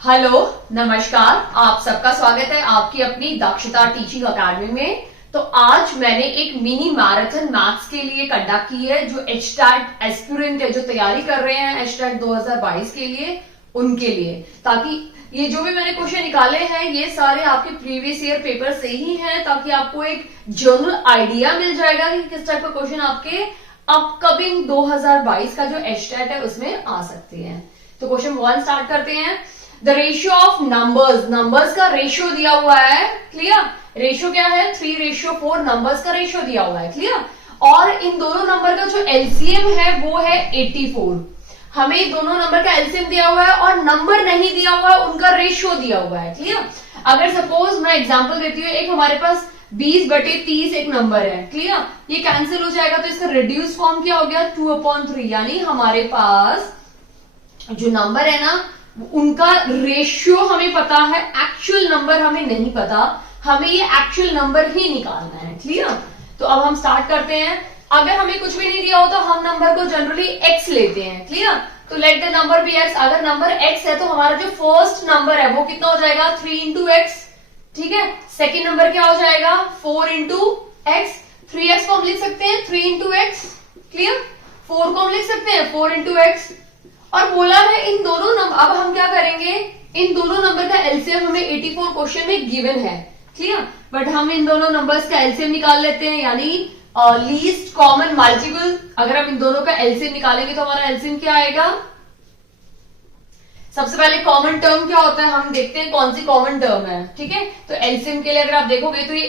Hello, नमस्कार। आप सबका स्वागत है आपकी अपनी दक्षता टीचिंग अकेडमी में। तो आज मैंने एक मिनी मैराथन मैथ्स के लिए कंडक्ट की है, जो एचटेट एस्पिरेंट है, जो तैयारी कर रहे हैं एचटेट 2022 के लिए, उनके लिए, ताकि ये जो भी मैंने क्वेश्चन निकाले हैं ये सारे आपके प्रीवियस ईयर पेपर से ही हैं, ताकि आपको एक जनरल आइडिया मिल जाएगा कि किस टाइप का क्वेश्चन आपके अपकमिंग 2022 का जो एचटेट है उसमें आ सकते हैं। तो क्वेश्चन 1 स्टार्ट करते हैं। द रेशियो ऑफ नंबर्स का रेशियो दिया हुआ है, क्लियर। रेशियो क्या है? 3:4 नंबर्स का रेशियो दिया हुआ है, क्लियर। और इन दोनों नंबर का जो एलसीएम है वो है 84। हमें दोनों नंबर का एलसीएम दिया हुआ है और नंबर नहीं दिया हुआ है, उनका रेशियो दिया हुआ है, क्लियर। अगर सपोज मैं एग्जांपल देती हूँ, एक हमारे पास 20/30 एक नंबर है, क्लियर। ये कैंसिल हो जाएगा तो इसका रिड्यूस फॉर्म क्या हो गया? 2/3। यानी हमारे पास जो नंबर है ना, उनका रेशियो हमें पता है, एक्चुअल नंबर हमें नहीं पता, हमें ये एक्चुअल नंबर ही निकालना है, क्लियर। तो अब हम स्टार्ट करते हैं। अगर हमें कुछ भी नहीं दिया हो तो हम नंबर को जनरली x लेते हैं, क्लियर। तो let the number be x। अगर नंबर x है तो हमारा जो फर्स्ट नंबर है वो कितना हो जाएगा? 3 × x, ठीक है। सेकेंड नंबर क्या हो जाएगा? 4 × x। 3x को हम लिख सकते हैं 3 × x, क्लियर। 4 को हम लिख सकते हैं 4 × x। और बोला है इन दोनों नंबर, अब हम क्या करेंगे, इन दोनों नंबर का एलसीएम हमें 84 क्वेश्चन में गिवन है, क्लियर। बट हम इन दोनों नंबर्स का एलसीएम निकाल लेते हैं, यानी लीस्ट कॉमन मल्टीपल। अगर हम इन दोनों का एलसीएम निकालेंगे तो हमारा एलसीएम क्या आएगा? सबसे पहले कॉमन टर्म क्या होता है, हम देखते हैं कौन सी कॉमन टर्म है, ठीक है। तो एलसीएम के लिए अगर आप देखोगे तो ये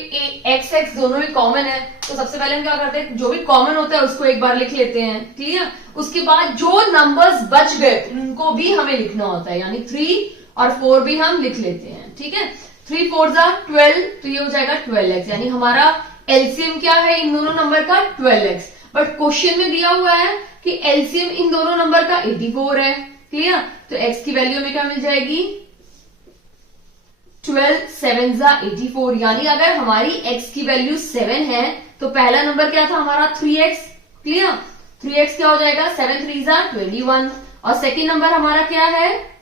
एक्स एक्स दोनों भी कॉमन है, तो सबसे पहले हम क्या करते हैं, जो भी कॉमन होता है उसको एक बार लिख लेते हैं, क्लियर। उसके बाद जो नंबर्स बच गए उनको भी हमें लिखना होता है, यानी 3 और 4 भी हम लिख लेते हैं, ठीक है। 3 × 4 = 12, तो ये हो जाएगा 12x, यानी हमारा एलसीएम क्या है इन दोनों नंबर का? 12x। बट क्वेश्चन में दिया हुआ है कि एलसीएम इन दोनों नंबर का 84 है, क्लियर। तो x की वैल्यू में क्या मिल जाएगी? 12 7 = 84। यानी अगर हमारी x की वैल्यू 7 है तो पहला नंबर क्या था हमारा? 3x, clear. 3x क्या हो जाएगा? 7 3 = 21। और सेकेंड नंबर हमारा क्या है?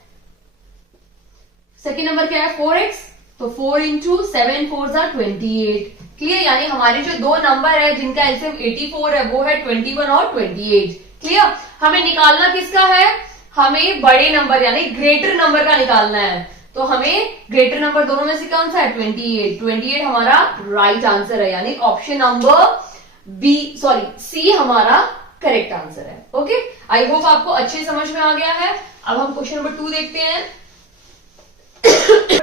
सेकेंड नंबर क्या है? 4x। तो 4 × 7 4 = 28, क्लियर। यानी हमारे जो दो नंबर है जिनका एलसीएम 84 है वो है 21 और 28, क्लियर। हमें निकालना किसका है? हमें बड़े नंबर यानी ग्रेटर नंबर का निकालना है। तो हमें ग्रेटर नंबर दोनों में से कौन सा है? 28 हमारा राइट आंसर है, यानी ऑप्शन नंबर सी हमारा करेक्ट आंसर है। ओके, आई होप आपको अच्छे समझ में आ गया है। अब हम क्वेश्चन नंबर 2 देखते हैं।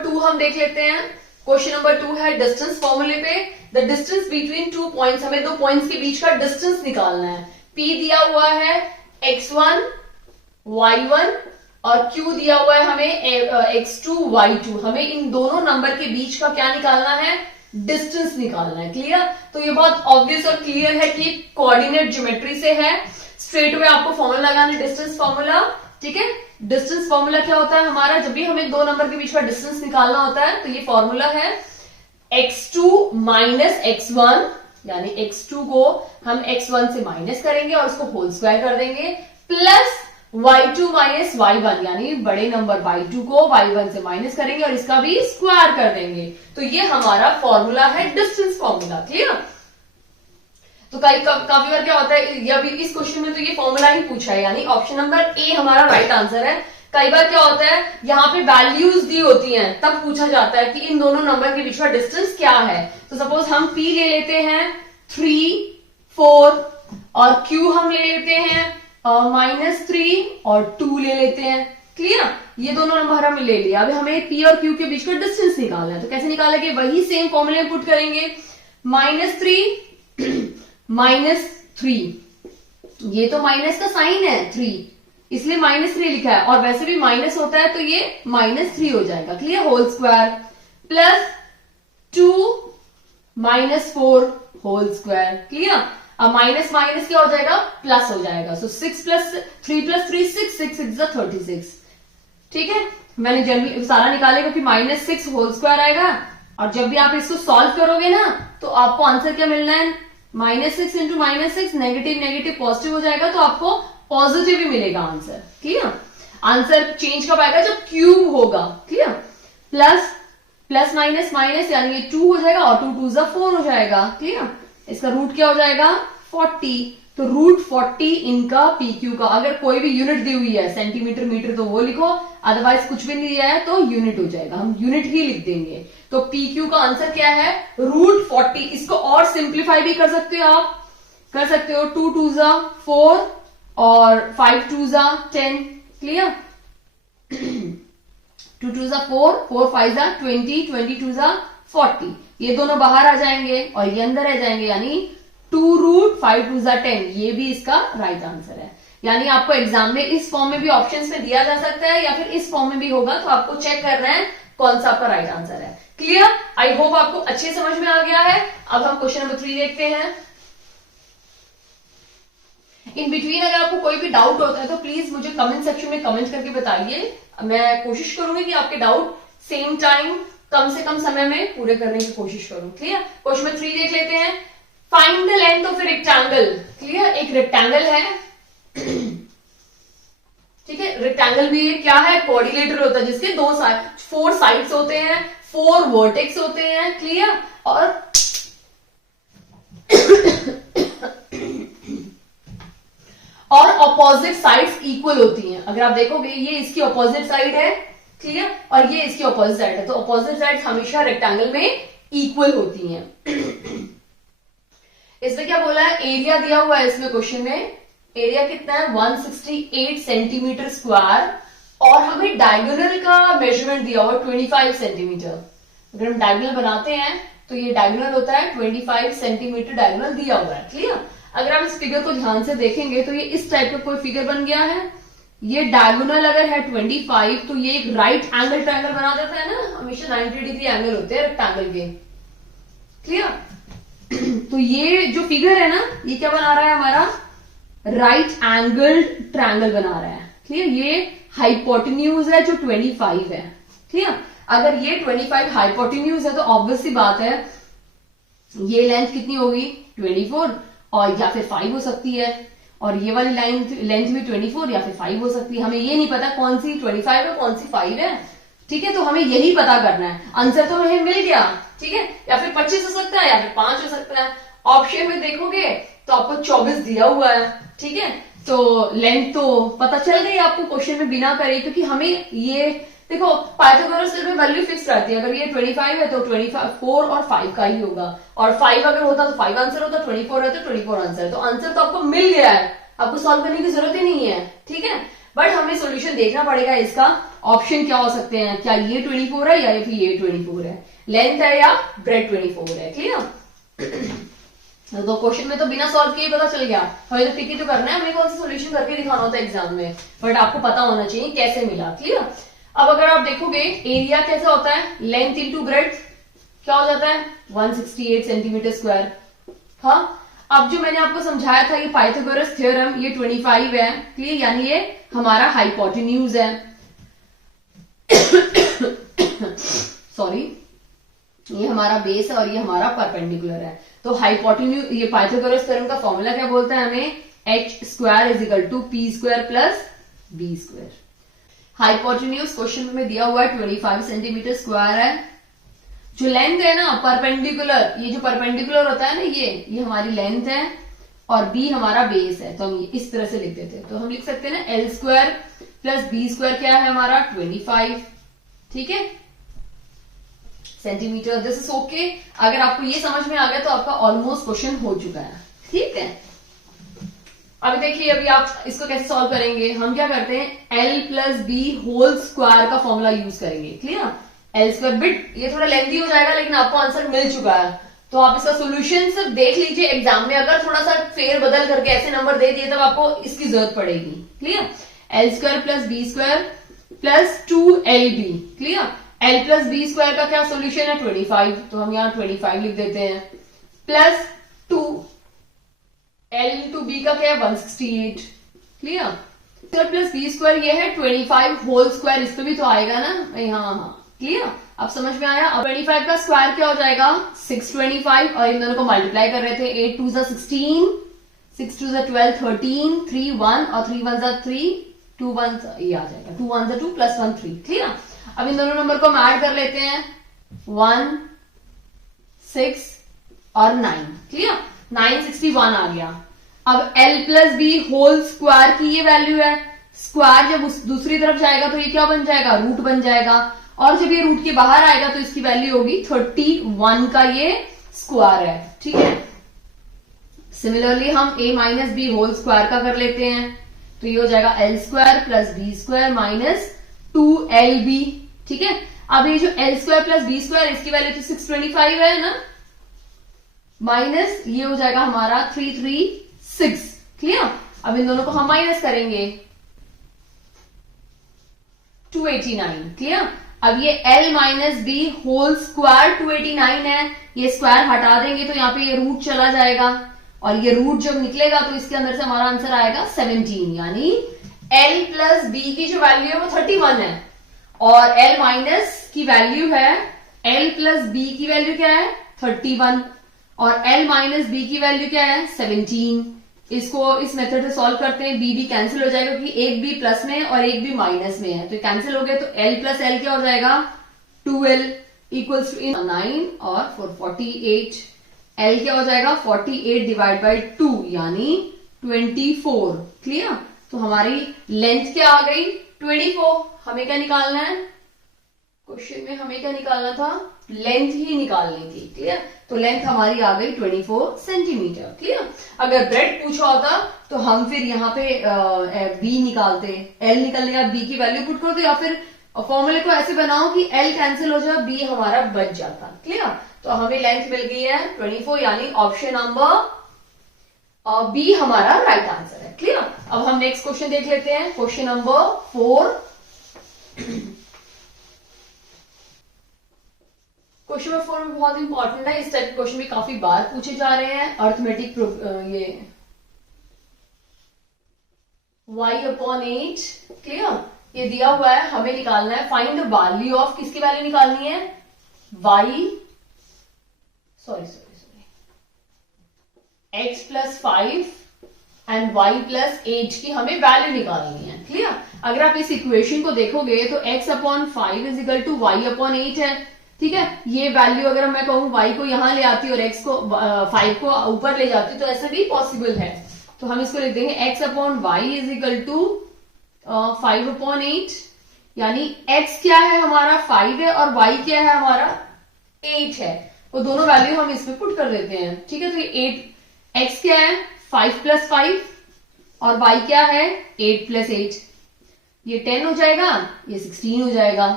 2 हम देख लेते हैं। क्वेश्चन नंबर 2 है डिस्टेंस फॉर्मूले पे। द डिस्टेंस बिटवीन 2 पॉइंट्स, हमें दो पॉइंट्स के बीच का डिस्टेंस निकालना है। P दिया हुआ है x1 y1 और Q दिया हुआ है हमें x2 y2। हमें इन दोनों नंबर के बीच का क्या निकालना है? डिस्टेंस निकालना है, क्लियर। तो ये बहुत ऑब्वियस और क्लियर है कि कोऑर्डिनेट ज्योमेट्री से है। स्ट्रेट वे आपको फॉर्मूला लगाना है, डिस्टेंस फॉर्मूला, ठीक है। डिस्टेंस फॉर्मूला क्या होता है हमारा? जब भी हमें दो नंबर के बीच का डिस्टेंस निकालना होता है तो ये फॉर्मूला है x2 - x1, यानी x2 को हम x1 से माइनस करेंगे और उसको होल स्क्वायर कर देंगे, प्लस y2 - y1, यानी बड़े नंबर y2 को y1 से माइनस करेंगे और इसका भी स्क्वायर कर देंगे। तो ये हमारा फॉर्मूला है डिस्टेंस फॉर्मूला, क्लियर। तो काफी बार क्या होता है, या भी इस क्वेश्चन में तो ये फॉर्मूला ही पूछा है, यानी ऑप्शन नंबर ए हमारा राइट आंसर है। कई बार क्या होता है, यहाँ पे वैल्यूज दी होती हैं तब पूछा जाता है कि इन दोनों नंबर के बीच का डिस्टेंस क्या है। तो सपोज हम P ले लेते हैं 3 4 और Q हम ले लेते हैं -3 और 2 ले लेते हैं, क्लियर। ये दोनों नंबर हमने ले लिया। अभी हमें P और Q के बीच का डिस्टेंस निकालना है। तो कैसे निकालेंगे? वही सेम फॉर्मूले में पुट करेंगे। -3 ये तो माइनस का साइन है 3, इसलिए -3 लिखा है, और वैसे भी माइनस होता है तो ये -3 हो जाएगा, clear. Whole square plus 2 -4 whole square, clear. अब माइनस माइनस क्या हो जाएगा? प्लस हो जाएगा। सो 6 + 3 + 3 6 6 6 = 36, ठीक है। मैंने जनरली सारा निकाले क्योंकि -6 होल स्क्वायर आएगा, और जब भी आप इसको सॉल्व करोगे ना तो आपको आंसर क्या मिलना है? -6 × -6, नेगेटिव नेगेटिव पॉजिटिव हो जाएगा, तो आपको पॉजिटिव ही मिलेगा आंसर, क्लियर। आंसर चेंज कब आएगा, जब क्यूब होगा। Clear, plus plus minus minus यानी ये 2 हो जाएगा और 2 2 जा 4 हो जाएगा। क्लियर, इसका रूट क्या हो जाएगा 40, तो रूट 40 इनका पी क्यू का। अगर कोई भी यूनिट दी हुई है सेंटीमीटर मीटर तो वो लिखो, अदरवाइज कुछ भी नहीं दिया है तो यूनिट हो जाएगा, हम यूनिट ही लिख देंगे। तो पी क्यू का आंसर क्या है रूट 40। इसको और सिंप्लीफाई भी कर सकते हो, आप कर सकते हो 2 2 जा 4 और 5 2 जा 10। क्लियर, 2 2 जा 4, 4 5 जा 20, 22 जा 40, ये दोनों बाहर आ जाएंगे और ये अंदर आ जाएंगे, यानी 2 रूट 5 2 जा 10, ये भी इसका राइट आंसर है। यानी आपको एग्जाम में इस फॉर्म में भी ऑप्शंस में दिया जा सकता है या फिर इस फॉर्म में भी होगा, तो आपको चेक करना है कौन सा आपका राइट आंसर है। क्लियर, आई होप आपको अच्छे समझ में आ गया है। अब हम क्वेश्चन नंबर 3 देखते हैं। इन बिटवीन अगर आपको कोई भी डाउट होता है तो प्लीज मुझे कमेंट सेक्शन में कमेंट करके बताइए, मैं कोशिश करूंगी कि आपके डाउट सेम टाइम कम से कम समय में पूरे करने की कोशिश करूं। क्लियर, क्वेश्चन नंबर 3 देख लेते हैं। Find the length of a rectangle. Clear, एक रेक्टेंगल है, ठीक है, रेक्टेंगल भी क्या है कोऑर्डिनेटर होता है जिसके 4 साइड्स होते हैं, 4 वर्टेक्स होते हैं। क्लियर, और ऑपोजिट साइड्स इक्वल होती हैं। अगर आप देखोगे ये इसकी ऑपोजिट साइड है, क्लियर, और ये इसकी ऑपोजिट साइड है, तो ऑपोजिट साइड हमेशा रेक्टेंगल में इक्वल होती हैं। इसमें क्या बोला है, एरिया दिया हुआ है इसमें क्वेश्चन में, एरिया कितना है 168 सेंटीमीटर स्क्वायर, और हमें डायगोनल का मेजरमेंट दिया हुआ है 25 सेंटीमीटर। अगर हम डायगोनल बनाते हैं तो ये डायगोनल होता है 25 सेंटीमीटर डायगोनल दिया हुआ है। क्लियर, अगर आप इस फिगर को ध्यान से देखेंगे तो ये इस टाइप का कोई फिगर बन गया है, ये डायगोनल अगर है 25 तो ये एक राइट एंगल ट्रायंगल बना देता है ना, हमेशा 90 डिग्री एंगल होते हैं रेक्टेंगल के। क्लियर, तो ये जो फिगर है ना ये क्या बना रहा है हमारा राइट एंगल ट्रायंगल बना रहा है। क्लियर, ये हाइपोटेन्यूज है जो 25 है। क्लियर, अगर ये 25 हाइपोटेन्यूज है तो ऑब्वियस सी बात है ये लेंथ कितनी होगी 24, और या फिर 5 हो सकती है, और ये वाली लेंथ भी 24 या फिर 5 हो सकती है। हमें ये नहीं पता कौन सी 25 है कौन सी 5 है। ठीक है, तो हमें यही पता करना है। आंसर तो हमें मिल गया, ठीक है, या फिर 25 हो सकता है या फिर 5 हो सकता है। ऑप्शन में देखोगे तो आपको 24 दिया हुआ है। ठीक है, तो लेंथ तो पता चल गई आपको क्वेश्चन में बिना करे, क्योंकि हमें ये देखो पाइथागोरस में वैल्यू फिक्स रहती है। अगर ये 25 है तो 4 और 5 का ही होगा, और 5 अगर होता तो 5 आंसर होता, 24 है तो 24 आंसर। तो आंसर तो आपको मिल गया है, आपको सॉल्व करने की जरूरत ही नहीं है। ठीक है, बट हमें सॉल्यूशन देखना पड़ेगा इसका ऑप्शन क्या हो सकते हैं, क्या ये 24 है या फिर ये 24 है, लेंथ है या ब्रेड 24 है। क्लियर, तो क्वेश्चन में तो बिना सॉल्व किए पता चल गया, हमें तो टिक ही तो करना है, हमें कौन सा सॉल्यूशन करके दिखाना होता है एग्जाम में, बट आपको पता होना चाहिए कैसे मिला। क्लियर, अब अगर आप देखोगे एरिया कैसा होता है, लेंथ इंटू ब्रेड क्या हो जाता है 168 सेंटीमीटर स्क्वायर। हाँ, अब जो मैंने आपको समझाया था ये पाइथागोरस थ्योरम, ये 25 है। क्लियर, यानी ये हमारा हाइपोटेन्यूज है। सॉरी, ये हमारा बेस है और ये हमारा परपेंडिकुलर है। तो हाइपोटेन्यूज, ये पाइथागोरस थ्योरम का फॉर्मूला क्या बोलता है हमें, h square is equal to p square plus b square. Hypotenuse question में दिया हुआ है 25 सेंटीमीटर स्क्वायर है। जो लेंथ है ना परपेंडिकुलर, ये जो परपेंडिकुलर होता है ना ये हमारी लेंथ है और बी हमारा बेस है, तो हम इस तरह से लिख देते हैं। तो हम लिख सकते हैं ना l square plus b square क्या है हमारा 25। ठीक है, सेंटीमीटर। This is okay. अगर आपको ये समझ में आ गया तो आपका ऑलमोस्ट क्वेश्चन हो चुका है। ठीक है, अभी देखिए अभी आप इसको कैसे सॉल्व करेंगे। हम क्या करते हैं l plus b whole square का फॉर्मूला यूज करेंगे। क्लियर, एल स्क्वायर बिट ये थोड़ा लेंथी हो जाएगा लेकिन आपको आंसर मिल चुका है, तो आप इसका सोल्यूशन सिर्फ देख लीजिए एग्जाम में। अगर थोड़ा सा फेर बदल करके ऐसे नंबर दे दिए तब आपको इसकी जरूरत पड़ेगी। Clear, l square plus b square plus 2LB। Clear, l plus b square का क्या सोल्यूशन है 25, तो हम यहाँ 25 लिख देते हैं, प्लस 2 एल इंटू बी का क्या है 168। Clear, square plus b square ये है 25 होल स्क्वायर, इस पे भी तो आएगा ना। हाँ, क्लियर, अब समझ में आया। अब 25 का स्क्वायर क्या हो जाएगा 625, और इन दोनों को मल्टीप्लाई कर रहे थे, 8 2 16, 6 2 12 13, 3 1 और 3 1 3 2 1 ये आ जाएगा, 2 1 2 प्लस 1 3, क्लियर। अब इन दोनों नंबर को हम ऐड कर लेते हैं, 1 6 और 9, क्लियर। 961 आ गया। अब l plus b whole square की ये वैल्यू है, स्क्वायर जब उस दूसरी तरफ जाएगा तो ये क्या बन जाएगा, रूट बन जाएगा, और जब ये रूट के बाहर आएगा तो इसकी वैल्यू होगी 31 का ये स्क्वायर है, ठीक है। सिमिलरली हम a minus b whole square का कर लेते हैं, तो ये हो जाएगा l square plus b square minus 2lb, ठीक है। अब ये जो l square plus b square इसकी वैल्यू तो 625 है ना, माइनस ये हो जाएगा हमारा 336, क्लियर। अब इन दोनों को हम माइनस करेंगे, 289, क्लियर। अब ये l minus b whole square 289 है, ये स्क्वायर हटा देंगे तो यहाँ पे ये रूट चला जाएगा, और ये रूट जब निकलेगा तो इसके अंदर से हमारा आंसर आएगा 17, यानी l प्लस बी की जो वैल्यू है वो 31 है, और l माइनस की वैल्यू है, l प्लस बी की वैल्यू क्या है 31, और l माइनस बी की वैल्यू क्या है 17। इसको इस मेथड से सॉल्व करते हैं, b कैंसिल हो जाएगा क्योंकि एक b प्लस में है और एक b माइनस में है, तो कैंसिल हो गया, तो l प्लस l क्या हो जाएगा 2l इक्वल्स टू 9 और 448, l क्या हो जाएगा 48 डिवाइड बाई 2 यानी 24, क्लियर। तो हमारी लेंथ क्या आ गई 24। हमें क्या निकालना है, क्वेश्चन में हमें क्या निकालना था, लेंथ ही निकालनी थी, क्लियर। तो लेंथ हमारी आ गई 24 सेंटीमीटर, क्लियर। अगर ब्रेड पूछा होता तो हम फिर यहाँ पे बी निकालते, एल निकलने का बी की वैल्यू पुट करते, या फिर फॉर्मूले को ऐसे बनाओ कि एल कैंसिल हो जाए, बी हमारा बच जाता, क्लियर। तो हमें लेंथ मिल गई है 24, यानी ऑप्शन नंबर बी हमारा राइट आंसर है, क्लियर। अब हम नेक्स्ट क्वेश्चन देख लेते हैं, क्वेश्चन नंबर 4। क्वेश्चन नंबर 4 में बहुत इंपॉर्टेंट है, इस टाइप के क्वेश्चन भी काफी बार पूछे जा रहे हैं। अर्थमेटिक ये y/8, क्लियर, ये दिया हुआ है, हमें निकालना है फाइंड द वैल्यू ऑफ, किसकी वैल्यू निकालनी है, x plus 5 and y plus 8 की हमें वैल्यू निकालनी है, क्लियर। अगर आप इस इक्वेशन को देखोगे तो x/5 is equal to y/8 है, ठीक है। ये वैल्यू अगर मैं कहूं y को यहां ले आती और x को 5 को ऊपर ले जाती तो ऐसा भी पॉसिबल है, तो हम इसको लिख देंगे x/y इज इक्वल टू 5/8, यानी x क्या है हमारा 5 है और y क्या है हमारा 8 है, वो दोनों वैल्यू हम इसमें पुट कर देते हैं, ठीक है। तो ये 8 x क्या है 5 प्लस 5 और y क्या है 8 प्लस 8, ये 10 हो जाएगा, ये 16 हो जाएगा।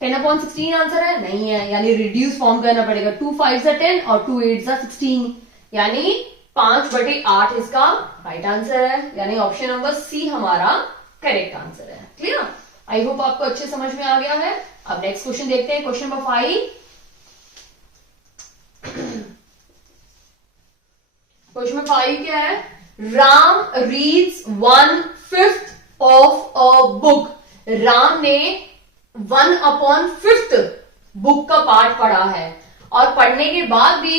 10/16 आंसर है नहीं है, यानी रिड्यूस फॉर्म करना पड़ेगा, 2 5 10 और 2 8 16, यानी 5/8 इसका राइट आंसर है, यानी ऑप्शन नंबर सी हमारा करेक्ट आंसर है, क्लियर। आई होप आपको अच्छे समझ में आ गया है। अब नेक्स्ट क्वेश्चन देखते हैं, क्वेश्चन नंबर 5। क्वेश्चन नंबर 5 क्या है, Ram reads 1/5 of a book, Ram ने 1/5 बुक का पार्ट पढ़ा है और पढ़ने के बाद भी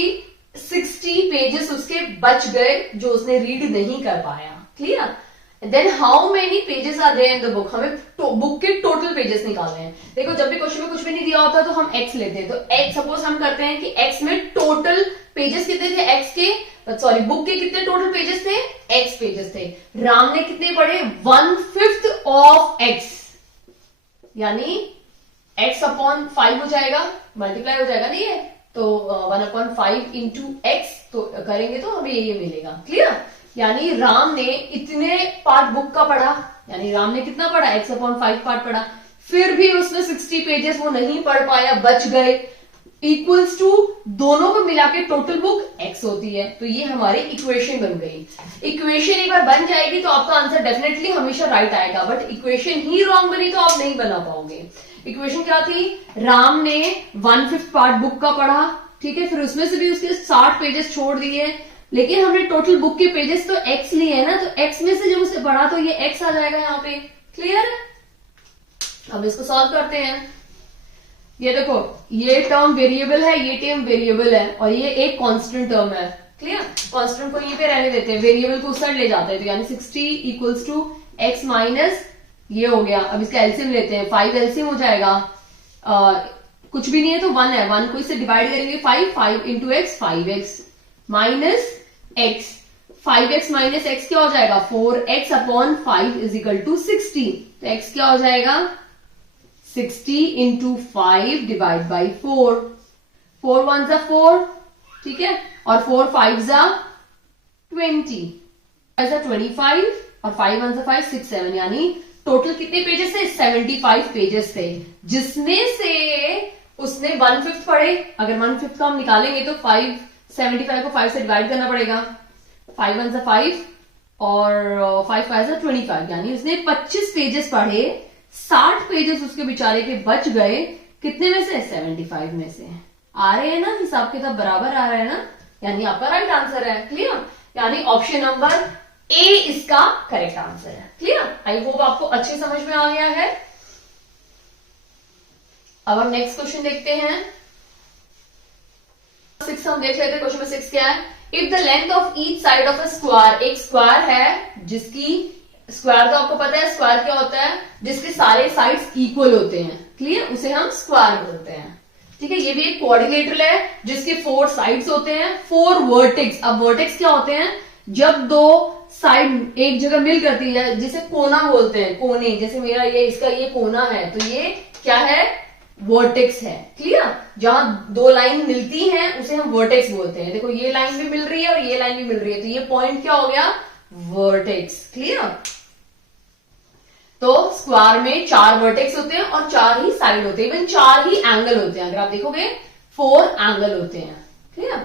60 पेजेस उसके बच गए जो उसने रीड नहीं कर पाया, clear. Then how many pages are there in the book, हमें बुक के टोटल पेजेस निकालने हैं। देखो जब भी क्वेश्चन में कुछ भी नहीं दिया होता तो हम x लेते हैं, तो x सपोज हम करते हैं कि x में टोटल पेजेस कितने थे, x के सॉरी बुक के कितने टोटल पेजेस थे, x पेजेस थे। राम ने कितने पढ़े 1/5 ऑफ x, यानी x/5 हो जाएगा, मल्टीप्लाई हो जाएगा, नहीं है तो 1/5 इंटू x तो करेंगे तो हमें ये मिलेगा, क्लियर। यानी राम ने इतने पार्ट बुक का पढ़ा, यानी राम ने कितना पढ़ा x/5 पार्ट पढ़ा, फिर भी उसने 60 पेजेस वो नहीं पढ़ पाया, बच गए, इक्वल्स टू दोनों को मिला के टोटल बुक x होती है। तो ये हमारी इक्वेशन बन गई। इक्वेशन एक बार बन जाएगी तो आपका आंसर डेफिनेटली हमेशा राइट आएगा, बट इक्वेशन ही रॉन्ग बनी तो आप नहीं बना पाओगे। इक्वेशन क्या थी, राम ने 1/5 पार्ट बुक का पढ़ा, ठीक है, फिर उसमें से भी उसके 60 पेजेस छोड़ दिए, लेकिन हमने टोटल बुक के पेजेस तो x लिए है ना, तो x में से जब उसे पढ़ा तो ये x आ जाएगा यहाँ पे, क्लियर है। अब इसको सॉल्व करते हैं। ये देखो ये टर्म वेरिएबल है, ये टर्म वेरिएबल है और ये एक कांस्टेंट टर्म है, क्लियर। कांस्टेंट को यहीं पे रहने देते हैं, वेरिएबल को उस साइड ले जाते हैं, तो यानी 60 इक्वल्स टू x माइनस ये हो गया। अब इसका एलसीएम लेते हैं, 5 एलसीएम हो जाएगा, कुछ भी नहीं है तो 1 है, 1 को इससे डिवाइड करेंगे 5 into x 5x minus x, 5x minus x क्या हो जाएगा 4x upon 5 is equal to 60। तो x क्या हो जाएगा 60 इंटू 5 डिवाइड बाई 4, 4 1 जा 4, ठीक है, और 4 5 जा 20, 25 और 5 1 जा 5 6 7, यानी टोटल कितने पेजेस थे 75 पेजेस थे, जिसमें से उसने 1/5 पढ़े। अगर 1/5 का हम निकालेंगे तो 75 को 5 से डिवाइड करना पड़ेगा, 5 1 जा 5 और 5 5 जा 25, यानी उसने 25 पेजेस पढ़े, 60 पेजेस उसके बेचारे के बच गए, कितने में से 75 में से। आ रहे हैं ना, हिसाब किताब बराबर आ रहा है ना, यानी आपका राइट आंसर है। क्लियर, यानी ऑप्शन नंबर ए इसका करेक्ट आंसर है। क्लियर, आई होप आपको अच्छे समझ में आ गया है। अब हम नेक्स्ट क्वेश्चन देखते हैं। 6 हम देख लेते हैं, क्वेश्चन नंबर 6 क्या है। If the length of each side of a square, एक स्क्वायर है जिसकी, स्क्वायर तो आपको पता है स्क्वायर क्या होता है, जिसके सारे साइड्स इक्वल होते हैं। क्लियर, उसे हम स्क्वायर बोलते हैं। ठीक है, ये भी एक कोऑर्डिनेटर है जिसके 4 साइड्स होते हैं, 4 वर्टेक्स। अब वर्टेक्स क्या होते हैं, जब दो साइड एक जगह मिल करती है, जिसे कोना बोलते हैं, कोने, जैसे मेरा ये, इसका ये कोना है, तो ये क्या है वर्टेक्स है। क्लियर, जहां 2 लाइन मिलती हैं उसे हम वर्टेक्स बोलते हैं। देखो ये लाइन भी मिल रही है और ये लाइन भी मिल रही है, तो ये पॉइंट क्या हो गया वर्टेक्स। क्लियर, तो स्क्वायर में 4 वर्टेक्स होते हैं और 4 ही साइड होते हैं, इवन 4 ही एंगल होते हैं। अगर आप देखोगे 4 एंगल होते हैं। क्लियर,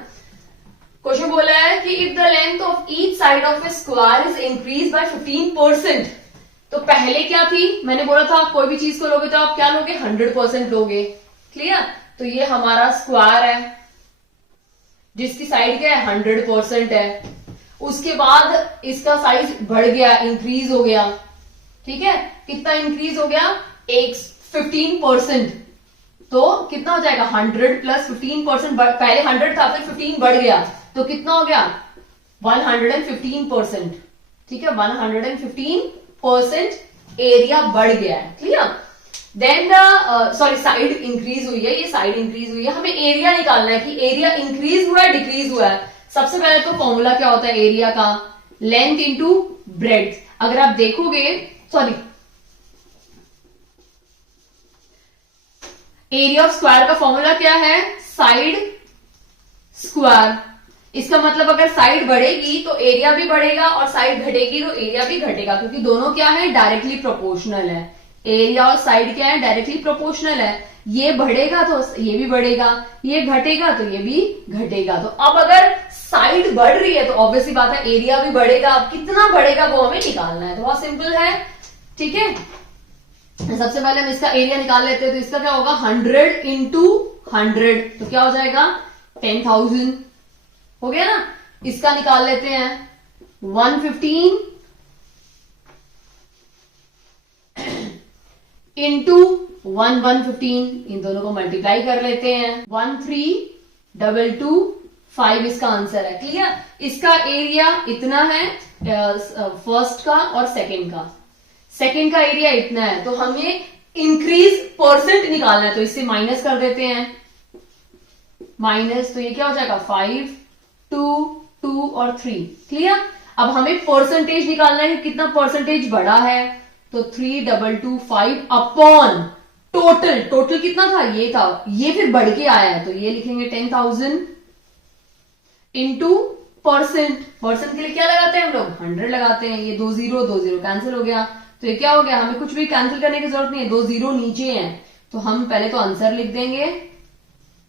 क्वेश्चन बोला है कि if the length of each side of A square is increase by 15%, तो पहले क्या थी, मैंने बोला था आप कोई भी चीज को लोगे तो आप क्या लोगे 100% लोगे। क्लियर, तो ये हमारा स्क्वायर है जिसकी साइड क्या है 100% है। उसके बाद इसका साइज बढ़ गया, इंक्रीज हो गया। ठीक है, कितना इंक्रीज हो गया, एक 15%, तो कितना हो जाएगा 100 प्लस 15%, पहले 100 था फिर 15 बढ़ गया, तो कितना हो गया 115%। ठीक है, 115% एरिया बढ़ गया है। Clear, then sorry side increase हुई है, ये साइड इंक्रीज हुई है, हमें एरिया निकालना है कि एरिया इंक्रीज हुआ है डिक्रीज हुआ है। सबसे पहले तो फॉर्मूला क्या होता है एरिया का, लेंथ इंटू ब्रेड्थ। अगर आप देखोगे, सॉरी, एरिया ऑफ स्क्वायर का फॉर्मूला क्या है, साइड स्क्वायर। इसका मतलब अगर साइड बढ़ेगी तो एरिया भी बढ़ेगा और साइड घटेगी तो एरिया भी घटेगा, क्योंकि दोनों क्या है डायरेक्टली प्रोपोर्शनल है। एरिया और साइड क्या है डायरेक्टली प्रोपोर्शनल है, ये बढ़ेगा तो ये भी बढ़ेगा, ये घटेगा तो ये भी घटेगा। तो अब अगर साइड बढ़ रही है तो ऑब्वियसली बात है एरिया भी बढ़ेगा। अब कितना बढ़ेगा वो हमें निकालना है, तो बहुत सिंपल है। ठीक है, सबसे पहले हम इसका एरिया निकाल लेते हैं, तो इसका क्या होगा 100 इंटू 100, तो क्या हो जाएगा 10,000 हो गया ना। इसका निकाल लेते हैं 115 इंटू 115, इन दोनों को मल्टीप्लाई कर लेते हैं, 1322 इसका आंसर है। क्लियर, इसका एरिया इतना है फर्स्ट का और सेकंड का, सेकंड का एरिया इतना है, तो हमें इंक्रीज परसेंट निकालना है, तो इससे माइनस कर देते हैं, माइनस, तो ये क्या हो जाएगा 5 2 2 और 3। क्लियर, अब हमें परसेंटेज निकालना है कि कितना परसेंटेज बढ़ा है, तो 3225 अपॉन टोटल, टोटल कितना था ये था, ये फिर बढ़ के आया है, तो ये लिखेंगे 10,000 इंटू परसेंट। परसेंट के लिए क्या लगाते हैं हम लोग 100 लगाते हैं, ये 2 0 कैंसिल हो गया, तो ये क्या हो गया, हमें कुछ भी कैंसिल करने की जरूरत नहीं है, 2 0 नीचे हैं, तो हम पहले तो आंसर लिख देंगे।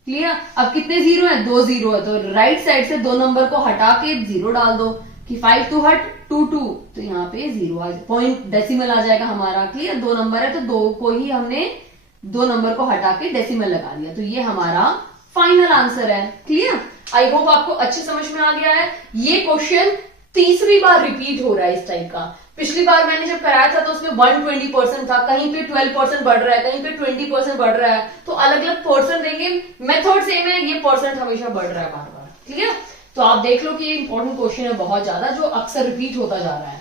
क्लियर, अब कितने 0 है 2 0 है, तो राइट साइड से 2 नंबर को हटा के 0 डाल दो कि 5 2 हट 2 2, तो यहाँ पे 0 आ जाए, पॉइंट डेसिमल आ जाएगा हमारा। क्लियर, 2 नंबर है तो 2 को ही हमने 2 नंबर को हटा के डेसिमल लगा दिया, तो ये हमारा फाइनल आंसर है। क्लियर, आई होप आपको अच्छे समझ में आ गया है। ये क्वेश्चन तीसरी बार रिपीट हो रहा है इस टाइप का। पिछली बार मैंने जब कराया था तो उसमें 120% था, कहीं पे 12% बढ़ रहा है, कहीं पे 20% बढ़ रहा है, तो अलग अलग परसेंट देंगे, मेथड सेम है, ये परसेंट हमेशा बढ़ रहा है बार बार। क्लियर, तो आप देख लो कि ये इंपॉर्टेंट क्वेश्चन है बहुत ज्यादा, जो अक्सर रिपीट होता जा रहा है।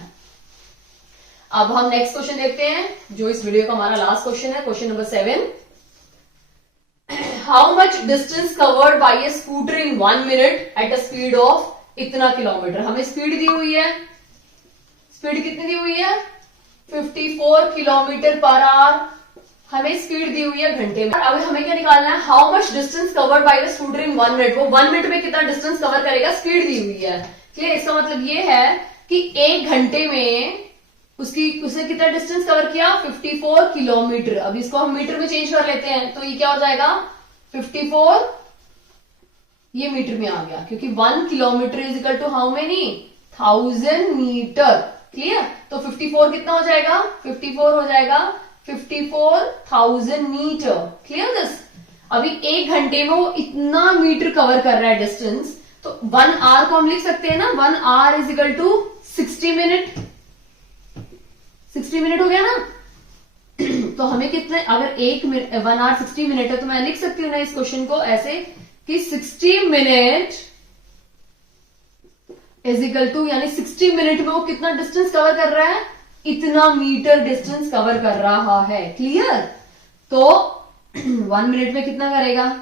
अब हम नेक्स्ट क्वेश्चन देखते हैं, जो इस वीडियो का हमारा लास्ट क्वेश्चन है, question number 7। How much distance covered by A scooter in 1 minute at a speed of इतना किलोमीटर। हमें स्पीड दी हुई है, स्पीड कितनी दी हुई है, 54 किलोमीटर पर आवर हमें स्पीड दी हुई है घंटे में। अब हमें क्या निकालना है, how much distance covered by the scooter in 1 minute. वो 1 मिनट में कितना डिस्टेंस कवर करेगा, स्पीड दी हुई है। ठीक है, इसका मतलब ये है कि 1 घंटे में उसने कितना डिस्टेंस कवर किया, 54 किलोमीटर। अब इसको हम मीटर में चेंज कर लेते हैं, तो ये क्या हो जाएगा, 54 ये मीटर में आ गया, क्योंकि 1 kilometre is equal to how many, 1000 metre. Clear, तो 54 कितना हो जाएगा, 54 हो जाएगा 54,000 मीटर। Clear this. अभी 1 घंटे में वो इतना मीटर कवर कर रहा है डिस्टेंस, तो 1 आवर को हम लिख सकते हैं ना, 1 hour is equal to 60 minute. 60 minute हो गया ना। तो हमें कितने, अगर 1 आवर 60 मिनट है, तो मैं लिख सकती हूँ ना इस क्वेश्चन को ऐसे कि 60 मिनट इज इक्वल टू, यानी 60 मिनट में वो कितना डिस्टेंस कवर कर रहा है, इतना मीटर डिस्टेंस कवर कर रहा है। क्लियर, तो 1 मिनट में कितना करेगा,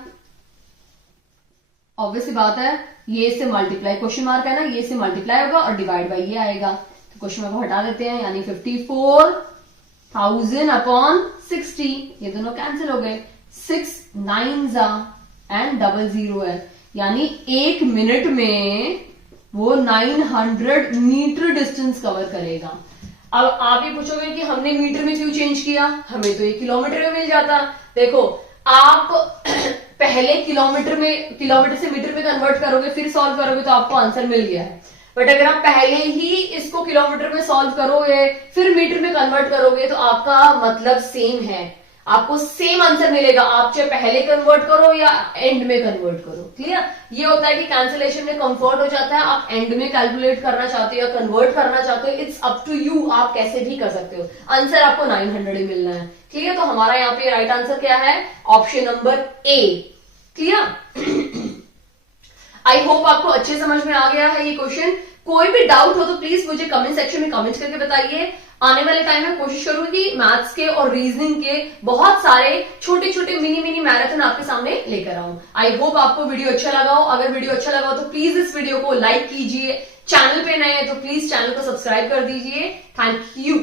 ऑब्वियसली बात है, ये से मल्टीप्लाई, क्वेश्चन मार्क है ना, ये से मल्टीप्लाई होगा और डिवाइड बाई ये आएगा। तो क्वेश्चन मार्क को हटा देते हैं, यानी 54,000 अपॉन 60, ये दोनों कैंसिल हो गए, 6 9 एंड 00 है, यानी 1 मिनट में वो 900 मीटर डिस्टेंस कवर करेगा। अब आप ये पूछोगे कि हमने मीटर में क्यों चेंज किया, हमें तो ये किलोमीटर में मिल जाता। देखो, आप पहले किलोमीटर से मीटर में कन्वर्ट करोगे, फिर सॉल्व करोगे, तो आपको आंसर मिल गया है। बट अगर आप पहले ही इसको किलोमीटर में सॉल्व करोगे, फिर मीटर में कन्वर्ट करोगे, तो आपका मतलब सेम है, आपको सेम आंसर मिलेगा, आप चाहे पहले कन्वर्ट करो या एंड में कन्वर्ट करो। क्लियर, ये होता है कि कैंसिलेशन में कंफर्ट हो जाता है, आप एंड में कैलकुलेट करना चाहते हो या कन्वर्ट करना चाहते हो, इट्स अप टू यू, आप कैसे भी कर सकते हो। आंसर आपको 900 ही मिलना है। क्लियर, तो हमारा यहाँ पे राइट आंसर क्या है, option number A. Clear, I hope आपको अच्छे समझ में आ गया है ये क्वेश्चन। कोई भी डाउट हो तो प्लीज मुझे कमेंट सेक्शन में कमेंट करके बताइए। आने वाले टाइम में कोशिश करूंगी मैथ्स के और रीजनिंग के बहुत सारे छोटे छोटे मिनी मैराथन आपके सामने लेकर आऊं। आई होप आपको वीडियो अच्छा लगा हो। अगर वीडियो अच्छा लगा हो तो प्लीज इस वीडियो को लाइक कीजिए, चैनल पे नए हैं तो प्लीज चैनल को सब्सक्राइब कर दीजिए। Thank you.